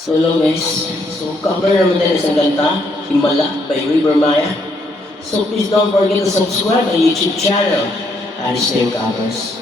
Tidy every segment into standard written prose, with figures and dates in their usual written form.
So hello guys, so cover naman tayo isang kanta, Himala by River Maya. So please don't forget to subscribe my YouTube channel, Alice Name Covers.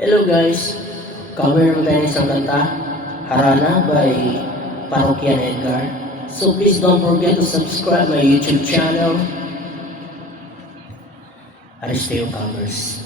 Hello guys, cover naman tayo ng isang kanta, Harana by Parokyan Edgar. So please don't forget to subscribe my YouTube channel, Aristeo Covers.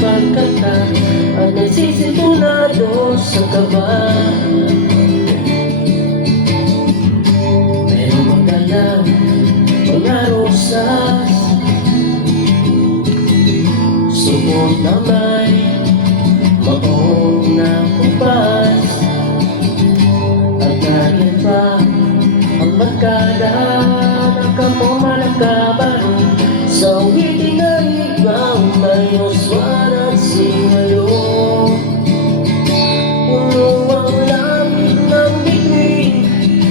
Pagkata at nagsisintunado sa kaba. Pero magalang mga rosas, subot na may maong nakumpas, at natin pa barkada, nakapuman ang kabaro. Sa witing na ibang may oswan at singalo. Puno ang langit ng bituin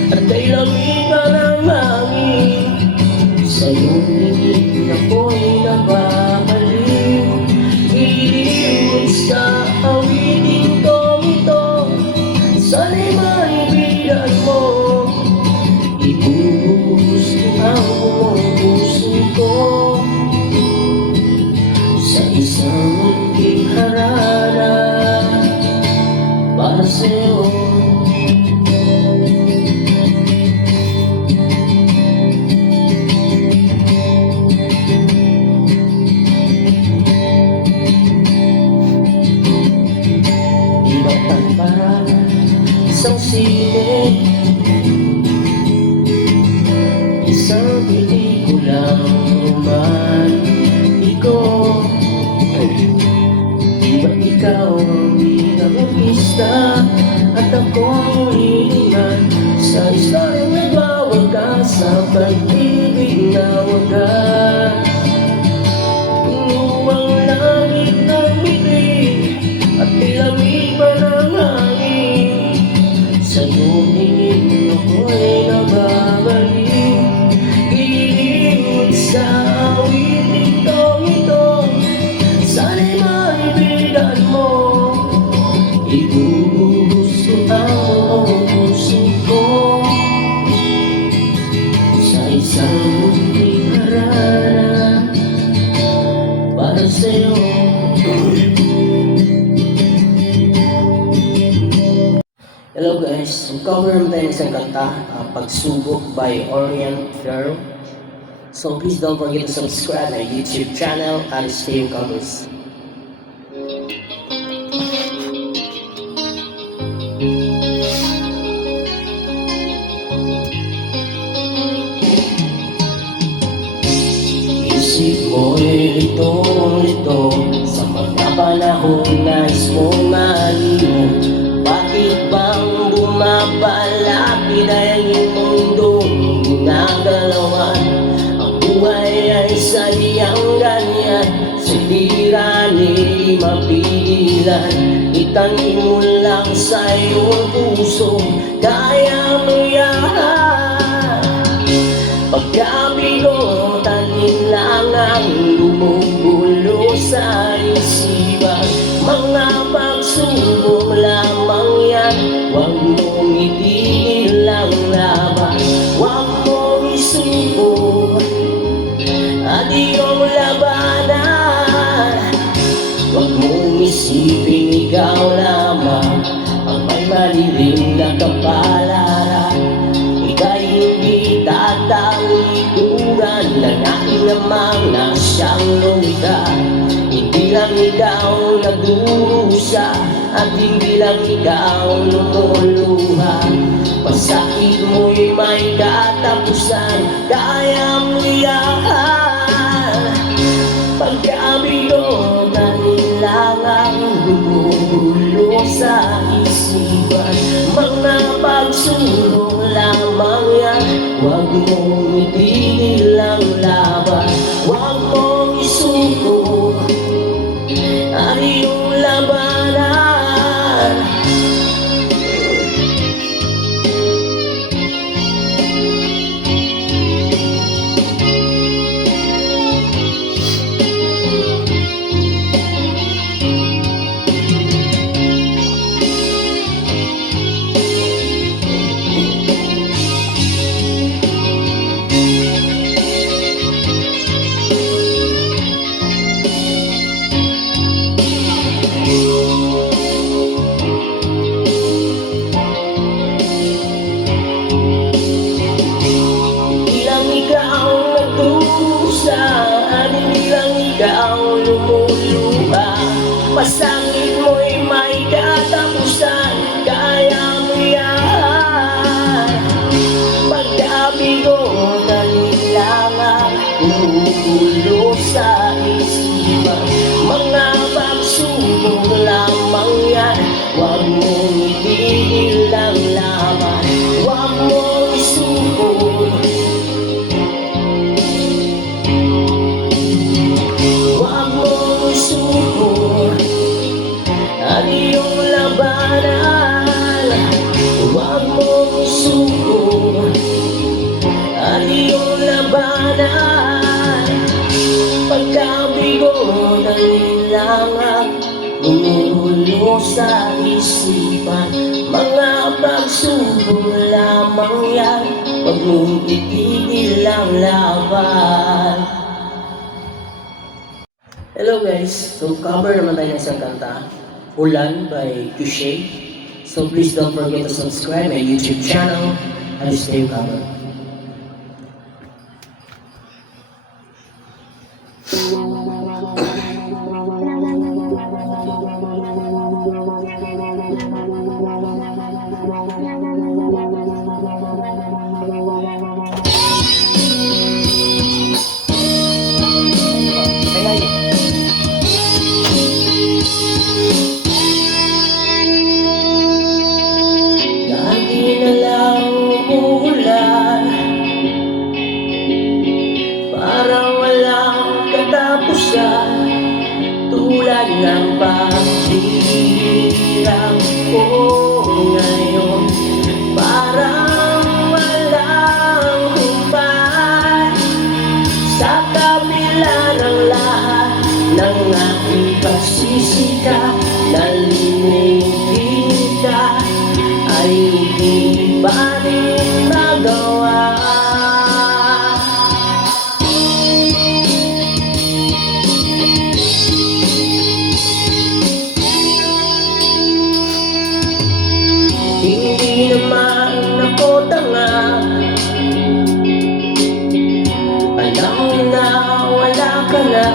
at ay lamig pa ng hangin. Sa'yong tingin ako'y nababaliw. Iliwag sa awiting kong ito. Sana'y maibigan mo. Ibubuhos ko ang buong puso ko sa isang munting harana para sa'yo. Ibatang para isang sine, isang pelikulang romantiko. Di ba ikaw ang pinag-artista at ako ang hilingan sa istoryang nagwawagas, sa pag-ibig na wagas. Puno ang langit ng bituin at ilamig pa ng hangin. Sa iyong tingin ako'y nababaliw. Iliwag sa awiting kong ito. Sana'y maibigan mo. Ibubuhos ko ang buong puso ko sa isang munting harana para sa'yo. Hello guys, cover naman tayo ng isang kanta, Pagsubok by Orient Ferro. So please don't forget to subscribe my YouTube channel and stay covers. Isip mo'y lito-lito sa mga panahon nais mong malimot. Bakit bang bumapalapit ay ang iyong mundong ginagalawan? Ang buhay ay sadyang ganyan, sa tirani mapigilan. Itanim mo lang sa iyong puso, kaya mo yan. Pagkabigo, tanin lang ang bumubulo sa isipan. Mga pagsubok lamang yan, huwag mong itigil ang laban. Huwag mong isuko at iyong labanan. Huwag mong isipin ikaw lamang ang may malilim na kapalaran. Ika'y hindi tatawikuran ng aking namang na siyang lumita. Hindi lang ikaw nagdurusa at hindi lang ikaw lumuluha. Pasakit mo'y may katapusan, kaya mo yan. Pagkabigo, dahil lang ang bumubulo sa isipan. Mga pagsubok lamang yan, huwag mong itigil ang laban. Huwag mong isuko ang iyong labanan. Pasangit mo'y may katapusan, kaya mo yan. Pagkabigo, dali lang ang bumubulo sa isipan. Mga pagsubok lamang yan, huwag mong itigil ang laban. Huwag mong isuko sa isipan. Mga pagsubok lamang yan, huwag mong itigil ang laban. Hello guys, so cover naman tayo ng isang kanta, Ulan by Touché. So please don't forget to subscribe my YouTube channel and stay cover. Tulad ng paghihirap ko ngayon, parang walang humpay. Sa kabila ng lahat ng aking pagsisikap, nalimutin ka ay hindi pa rin magawa. Hindi naman ako tanga, alam na wala ka na,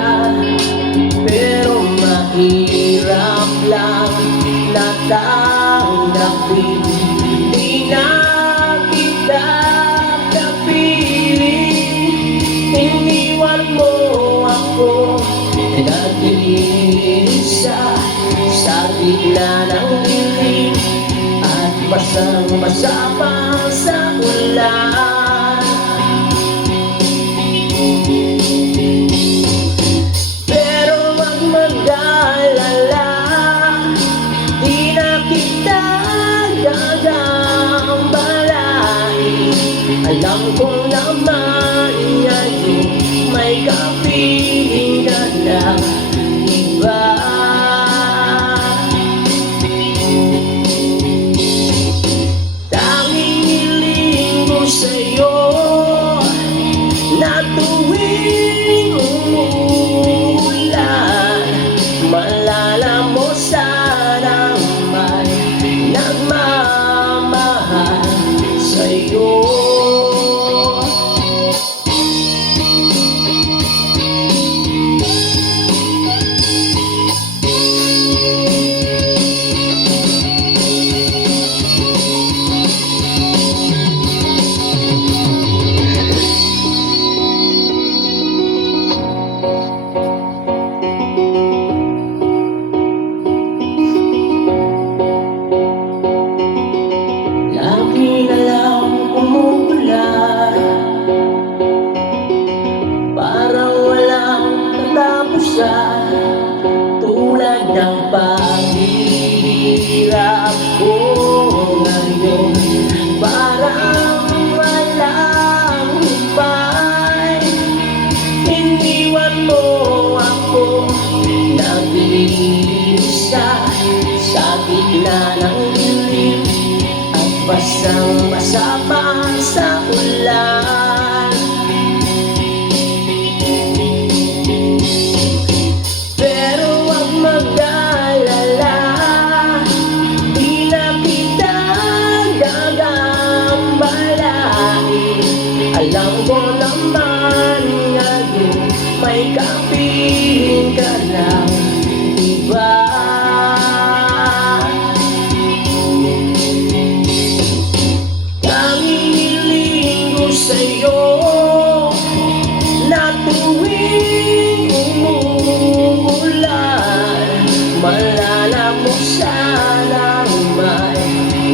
pero mahirap lang natanggapin. Di na kita kapiling, iniwan mo ako nag-iisa sa gitna ng dilim, basang-basa pa sa ulan. Pero wag mag-alala, di na kita gagambalain. Alam ko naman ngayon may kapiling ka ng iba. Sa'yo na tuwing umuulan, malala mo sanang may nagmamahal sa'yo. Tulad ng paghihirap ko ngayon, parang walang humpay. Iniwan mo ako nag-iisa sa gitna ng dilim, at basang-basa pa sa ulan. Alam ko naman ngayon may kapiling ka ng iba. Tanging hiling ko sa'yo na tuwing umuulan, malala mo sanang may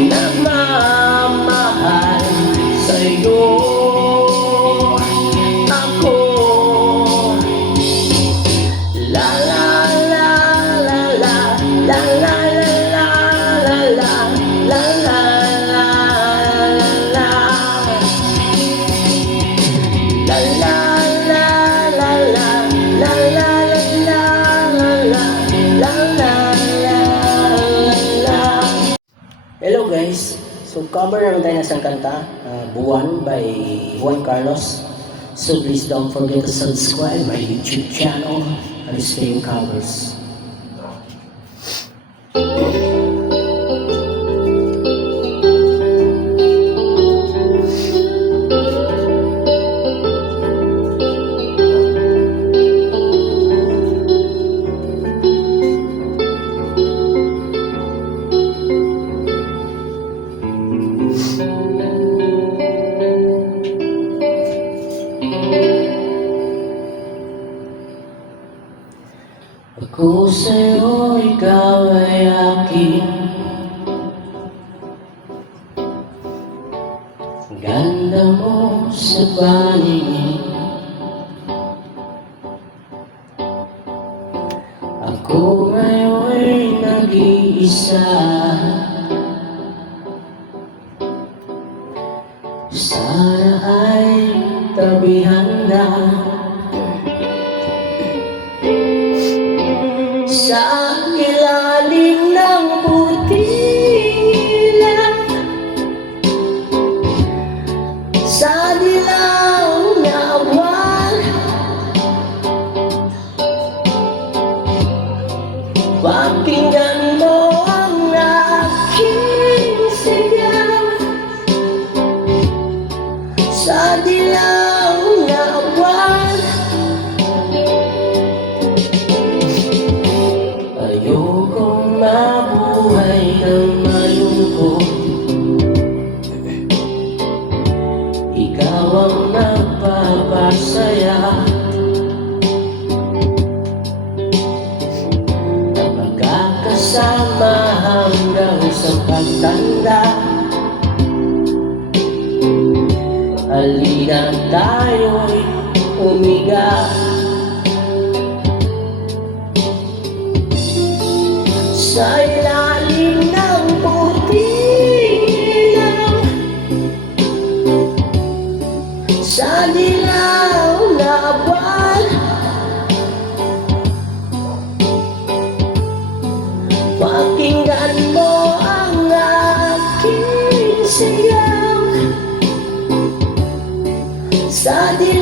nagmamahal sa'yo. La la la la Cover naman tayo ng isang kanta, Buwan by Juan Carlos. So please don't forget to subscribe my YouTube channel, Aristeo Covers. Ako sa'yo, ikaw ay akin. Ganda mo sa paningin. Ako ngayon ay nag-iisa. Sana ay tabihan na sa ilalim ng puting sa dilaw na buwan, pakinggan mo ang aking sigaw sa dilaw na buwan. Ayokong mabuhay ng malungkot, ikaw ang nagpapasaya. Magkakasama hanggang sa pagtanda. Halina tayo'y umiga sa ilalim ng puting ilaw, sa dilaw na buwan, pakinggan mo ang aking sigaw sa dilaw